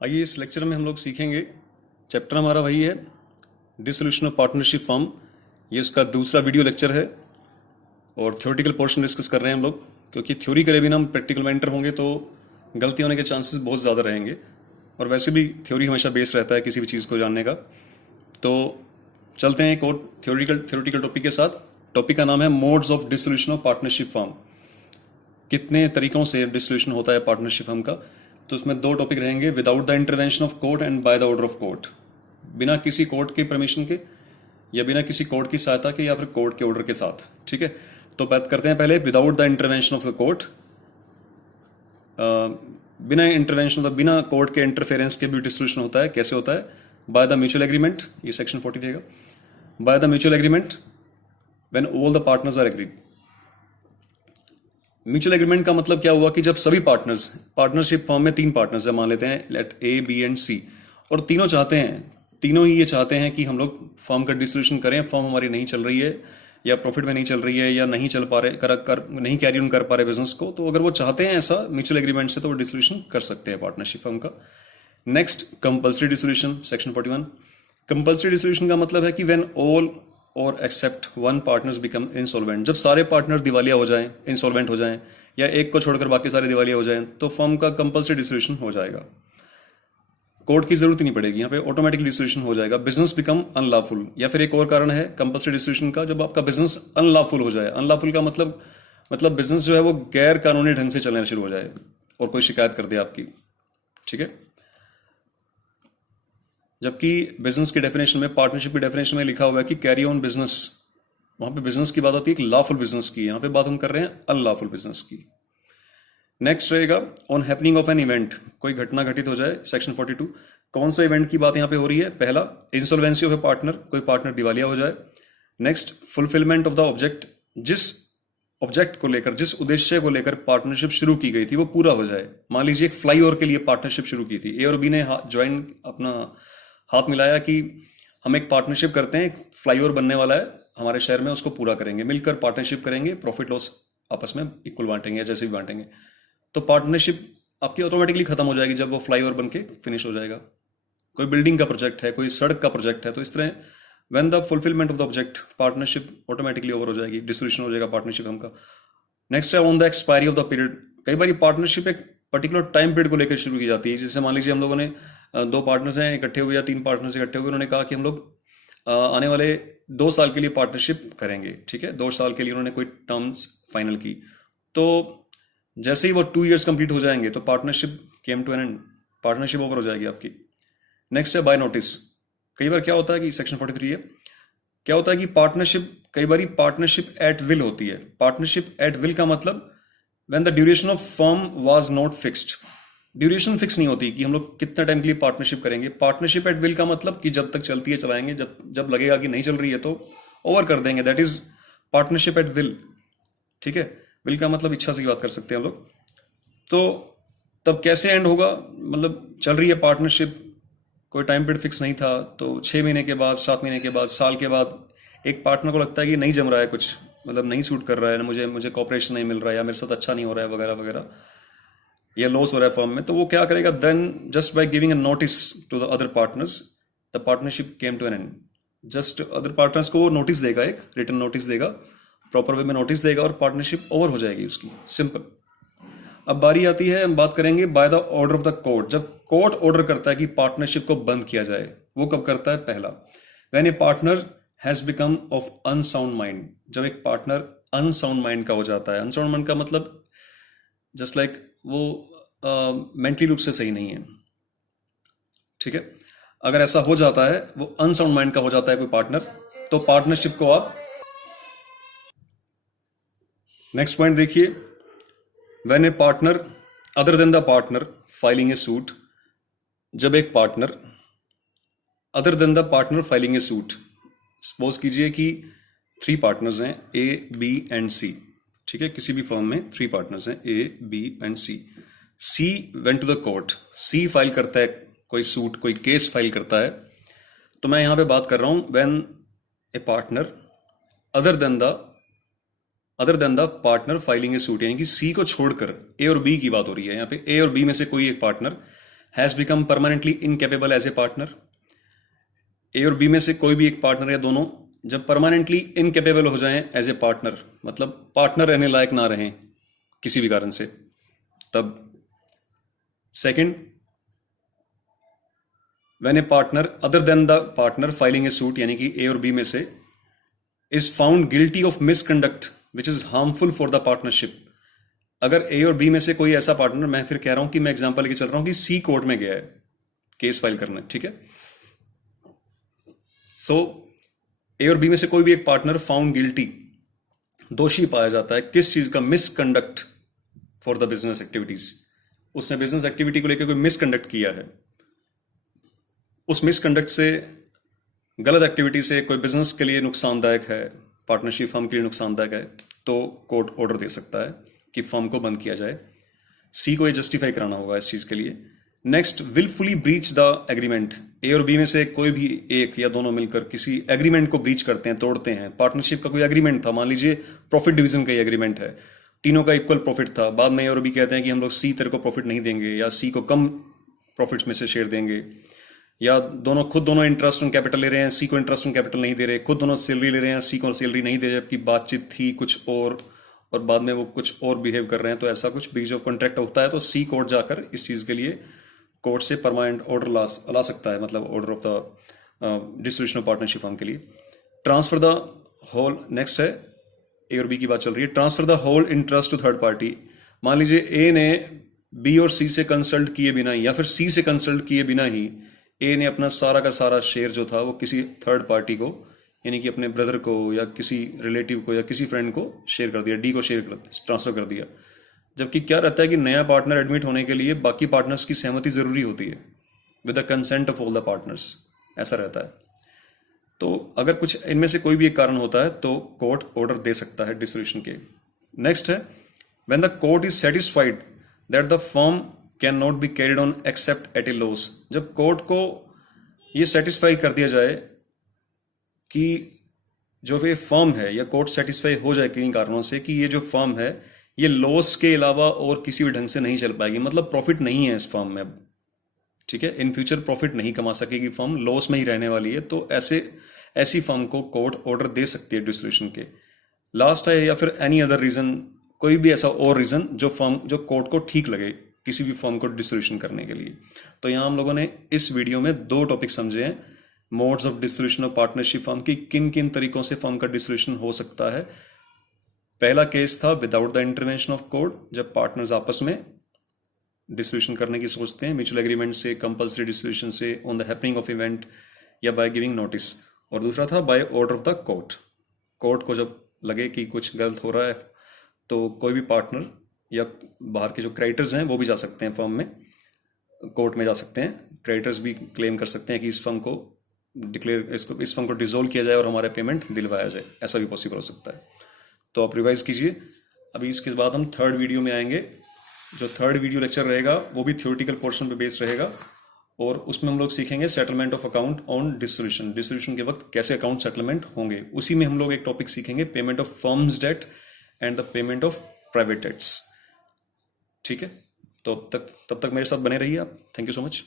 आइए इस लेक्चर में हम लोग सीखेंगे। चैप्टर हमारा वही है, डिसोल्यूशन ऑफ पार्टनरशिप फर्म। ये उसका दूसरा वीडियो लेक्चर है और थ्योरेटिकल पोर्शन डिस्कस कर रहे हैं हम लोग, क्योंकि थ्योरी करे बिना हम प्रैक्टिकल में एंटर होंगे तो गलती होने के चांसेस बहुत ज़्यादा रहेंगे। और वैसे भी थ्योरी हमेशा बेस रहता है किसी भी चीज़ को जानने का। तो चलते हैं एक और थ्योरेटिकल टॉपिक के साथ। टॉपिक का नाम है modes of dissolution of partnership firm. कितने तरीकों से डिसोल्यूशन होता है पार्टनरशिप फर्म का। तो उसमें दो टॉपिक रहेंगे, without the intervention of court and by the order of court. बिना किसी कोर्ट के परमिशन के या बिना किसी कोर्ट की सहायता के या फिर कोर्ट के ऑर्डर के साथ। ठीक है, तो बात करते हैं पहले without the intervention of the court. बिना इंटरवेंशन ऑफ बिना कोर्ट के इंटरफेरेंस के भी डिसोल्यूशन होता है। कैसे होता है? बाय द म्यूचुअल एग्रीमेंट, ये सेक्शन 40 रहेगा। By the mutual agreement when all the partners are agreed. Mutual agreement का मतलब क्या हुआ कि जब सभी पार्टनर्स, पार्टनरशिप फर्म में 3 पार्टनर्स है मान लेते हैं, लेट ए बी एंड सी, और तीनों चाहते हैं, तीनों ही ये चाहते हैं कि हम लोग फर्म का डिसोल्यूशन करें, फर्म हमारी नहीं चल रही है या प्रॉफिट में नहीं चल रही है या नहीं चल पा रहे नहीं कैरी ऑन कर पा रहे बिजनेस को। तो अगर वो चाहते हैं ऐसा म्यूचुअल एग्रीमेंट से तो वो डिसोल्यूशन कर सकते हैं पार्टनरशिप फर्म का। Next, compulsory dissolution, section 41। Compulsory dissolution का मतलब है कि व्हेन ऑल और except one partners become insolvent. जब सारे पार्टनर दिवालिया हो जाएं, इंसॉल्वेंट हो जाएं, या एक को छोड़कर बाकी सारे दिवालिया हो जाएं, तो फर्म का कंपल्सरी डिसोल्यूशन हो जाएगा। कोर्ट की जरूरत ही नहीं पड़ेगी, यहाँ पे ऑटोमेटिक डिसोल्यूशन हो जाएगा। बिजनेस बिकम अनलॉफुल, या फिर एक और कारण है कंपल्सरी डिसोल्यूशन का, जब आपका बिजनेस अनलॉफुल हो जाए। अनलॉफुल का मतलब बिजनेस जो है वो गैर कानूनी ढंग से चलना शुरू हो जाए और कोई शिकायत कर दे आपकी। ठीक है, जबकि बिजनेस की डेफिनेशन में, पार्टनरशिप की डेफिनेशन में लिखा हुआ है कि कैरी ऑन बिजनेस, वहां पे बिजनेस की बात होती है एक लॉफुल बिजनेस की, यहां पे बात हम कर रहे हैं अनलॉफुल बिजनेस की। नेक्स्ट रहेगा on happening of an event, कोई घटना घटित हो जाए, सेक्शन 42। कौन सा इवेंट की बात यहां पे हो रही है? पहला, इंसॉल्वेंसी ऑफ ए पार्टनर, कोई पार्टनर दिवालिया हो जाए। Next, fulfilment of the object, जिस ऑब्जेक्ट को लेकर, जिस उद्देश्य को लेकर पार्टनरशिप शुरू की गई थी वो पूरा हो जाए। मान लीजिए एक फ्लाईओवर के लिए पार्टनरशिप शुरू की थी, ए और बी ने ज्वाइन अपना हाथ मिलाया कि हम एक पार्टनरशिप करते हैं, एक फ्लाईओवर बनने वाला है हमारे शहर में, उसको पूरा करेंगे, मिलकर पार्टनरशिप करेंगे, प्रॉफिट लॉस आपस में इक्वल बांटेंगे या जैसे भी बांटेंगे। तो पार्टनरशिप आपकी ऑटोमेटिकली खत्म हो जाएगी जब वो फ्लाईओवर बन के फिनिश हो जाएगा। कोई बिल्डिंग का प्रोजेक्ट है, कोई सड़क का प्रोजेक्ट है, तो इस तरह when the fulfilment of the object, partnership automatically over हो जाएगी, डिसोल्यूशन हो जाएगा पार्टनरशिप हमका। नेक्स्ट है on the expiry of the period. कई बार पार्टनरशिप एक पर्टिकुलर टाइम पीरियड को लेकर शुरू की जाती है। जैसे मान लीजिए हम लोगों ने 2 पार्टनर्स हैं इकट्ठे हुए या 3 पार्टनर्स इकट्ठे हुए, उन्होंने कहा कि हम लोग आने वाले 2 साल के लिए पार्टनरशिप करेंगे। ठीक है, 2 साल के लिए उन्होंने कोई टर्म्स फाइनल की। तो जैसे ही वो 2 इयर्स कंप्लीट हो जाएंगे तो partnership came to an end, partnership over हो जाएगी आपकी। नेक्स्ट है बाय नोटिस। कई बार क्या होता है कि सेक्शन 43 है, क्या होता है कि पार्टनरशिप, कई बार पार्टनरशिप एट विल होती है। पार्टनरशिप एट विल का मतलब when the duration of firm was not fixed. Duration fix नहीं होती कि हम लोग कितना टाइम के लिए पार्टनरशिप करेंगे। पार्टनरशिप एट विल का मतलब कि जब तक चलती है चलाएंगे, जब लगेगा कि नहीं चल रही है तो ओवर कर देंगे। That is partnership at will. ठीक है, विल का मतलब इच्छा से बात कर सकते हैं हम लोग। तो तब कैसे एंड होगा? मतलब चल रही है पार्टनरशिप, कोई टाइम पीरियड फिक्स नहीं था, तो 6 महीने के बाद, 7 महीने के बाद, साल के बाद एक पार्टनर को लगता है कि नहीं जम रहा है कुछ, मतलब नहीं सूट कर रहा है, मुझे कॉपरेशन नहीं मिल रहा है या मेरे साथ अच्छा नहीं हो रहा है वगैरह वगैरह, या लॉस हो रहा है फर्म में, तो वो क्या करेगा? Then just by giving a notice to the other partners the partnership came to an end. Just other partners को वो नोटिस देगा, एक रिटन नोटिस देगा, प्रॉपर वे में नोटिस देगा और पार्टनरशिप ओवर हो जाएगी उसकी, सिंपल। अब बारी आती है, हम बात करेंगे by the order of the court. जब कोर्ट ऑर्डर करता है कि पार्टनरशिप को बंद किया जाए, वो कब करता है? पहला, when A partner has become of unsound mind. जब एक पार्टनर अनसाउंड माइंड का हो जाता है। अनसाउंड माइंड का मतलब जस्ट लाइक वो मेंटली रूप से सही नहीं है। ठीक है, अगर ऐसा हो जाता है, वो अनसाउंड माइंड का हो जाता है कोई पार्टनर, तो पार्टनरशिप को आप, नेक्स्ट पॉइंट देखिए, when A partner other than the partner filing A suit. जब एक partner other than the partner filing A suit, suppose कीजिए कि 3 पार्टनर्स हैं, ए बी एंड सी। ठीक है, किसी भी फर्म में 3 पार्टनर्स हैं, A B and C. C went to the court, C file करता है कोई सूट, कोई केस फाइल करता है। तो मैं यहां पे बात कर रहा हूं when A partner other than the partner filing A suit, यानी कि सी को छोड़कर, ए और बी की बात हो रही है यहाँ पे। ए और बी में से कोई एक partner has become permanently incapable as a partner. A और बी में से कोई भी एक पार्टनर या दोनों जब परमानेंटली इनकेपेबल हो जाएं एज ए पार्टनर, मतलब पार्टनर रहने लायक ना रहें किसी भी कारण से, तब। Second, when A partner other than the partner filing A suit, यानी कि ए और बी में से is found guilty of misconduct which is harmful for the partnership. अगर ए और बी में से कोई ऐसा पार्टनर, मैं फिर कह रहा हूं कि मैं एग्जांपल लेके चल रहा हूं कि सी कोर्ट में गया है केस फाइल करने, ठीक है। सो ए और बी में से कोई भी एक पार्टनर फाउंड गिल्टी, दोषी पाया जाता है किस चीज का? Misconduct for the business activities. उसने बिजनेस एक्टिविटी को लेकर कोई मिसकंडक्ट किया है, उस मिसकंडक्ट से, गलत एक्टिविटी से कोई बिजनेस के लिए नुकसानदायक है, पार्टनरशिप फर्म के लिए नुकसानदायक है, तो कोर्ट ऑर्डर दे सकता है कि फर्म को बंद किया जाए। सी को ये जस्टिफाई कराना होगा इस चीज के लिए। Next, wilfully breach the agreement. A और बी में से कोई भी एक या दोनों मिलकर किसी एग्रीमेंट को ब्रीच करते हैं, तोड़ते हैं। पार्टनरशिप का कोई एग्रीमेंट था, मान लीजिए प्रॉफिट डिवीजन का ही एग्रीमेंट है, तीनों का इक्वल प्रॉफिट था, बाद में ए और बी कहते हैं कि हम लोग सी तेरे को प्रॉफिट नहीं देंगे, या सी को कम प्रॉफिट में से शेयर देंगे, या दोनों इंटरेस्ट ऑन कैपिटल ले रहे हैं, सी को इंटरेस्ट ऑन कैपिटल नहीं दे रहे, खुद दोनों सैलरी ले रहे हैं, सी को सैलरी नहीं दे रहे, जबकि बातचीत थी कुछ और बाद में वो कुछ और बिहेव कर रहे हैं, तो ऐसा कुछ ब्रीच ऑफ कॉन्ट्रैक्ट होता है, तो सी कोर्ट जाकर इस चीज के लिए कोर्ट से परमानेंट ऑर्डर ला सकता है, मतलब order of the dissolution of partnership firm के लिए। ट्रांसफर द होल, नेक्स्ट है ए और बी की बात चल रही है। Transfer the whole interest to third party. मान लीजिए ए ने बी और सी से कंसल्ट किए बिना ही, या फिर सी से कंसल्ट किए बिना ही ए ने अपना सारा का सारा शेयर जो था वो किसी थर्ड पार्टी को, यानी कि अपने ब्रदर को या किसी रिलेटिव को या किसी फ्रेंड को शेयर कर दिया, डी को ट्रांसफर कर दिया। जबकि क्या रहता है कि नया पार्टनर एडमिट होने के लिए बाकी पार्टनर्स की सहमति जरूरी होती है, with the consent of all the partners, ऐसा रहता है। तो अगर कुछ इनमें से कोई भी एक कारण होता है तो कोर्ट ऑर्डर दे सकता है डिसोल्यूशन के। नेक्स्ट है, when the court is satisfied that the firm can not be carried on accept eight A loss. जब कोर्ट को ये सेटिस्फाई कर दिया जाए कि जो ये फर्म है, या कोर्ट सेटिस्फाई हो जाए किन्हीं कारणों से कि ये जो फर्म है ये लॉस के अलावा और किसी भी ढंग से नहीं चल पाएगी, मतलब प्रॉफिट नहीं है इस फर्म में, ठीक है, इन फ्यूचर प्रॉफिट नहीं कमा सकेगी फर्म, लॉस में ही रहने वाली है, तो ऐसी फर्म को कोर्ट ऑर्डर दे सकती है डिसोल्यूशन के। लास्ट है, या फिर एनी अदर रीजन, कोई भी ऐसा और रीजन जो कोर्ट को ठीक लगे किसी भी फर्म को डिसोल्यूशन करने के लिए। तो यहाँ हम लोगों ने इस वीडियो में 2 टॉपिक समझे हैं, modes of dissolution of partnership firm की, किन किन तरीकों से फर्म का डिसोल्यूशन हो सकता है। पहला केस था without the intervention of court, जब पार्टनर्स आपस में डिसोल्यूशन करने की सोचते हैं, म्यूचुअल एग्रीमेंट से, कंपल्सरी डिसोल्यूशन से, on the happening of event, या बाय गिविंग नोटिस। और दूसरा था by order of the court. Court को जब लगे कि कुछ गलत हो रहा है तो कोई भी पार्टनर या बाहर के जो क्रेडिटर्स हैं वो भी जा सकते हैं फर्म में, कोर्ट में जा सकते हैं, क्रेडिटर्स भी क्लेम कर सकते हैं कि इस फर्म को डिसॉल्व किया जाए और हमारे पेमेंट दिलवाया जाए, ऐसा भी पॉसिबल हो सकता है। तो आप रिवाइज कीजिए। अभी इसके बाद हम 3rd वीडियो में आएंगे। जो 3rd वीडियो लेक्चर रहेगा वो भी थ्योरेटिकल पोर्शन पे बेस्ड रहेगा, और उसमें हम लोग सीखेंगे settlement of account on dissolution. Dissolution के वक्त कैसे अकाउंट सेटलमेंट होंगे। उसी में हम लोग एक टॉपिक सीखेंगे, payment of firms debt and the payment of private debts. ठीक है, तो तब तक मेरे साथ बने रहिए आप। Thank you so much.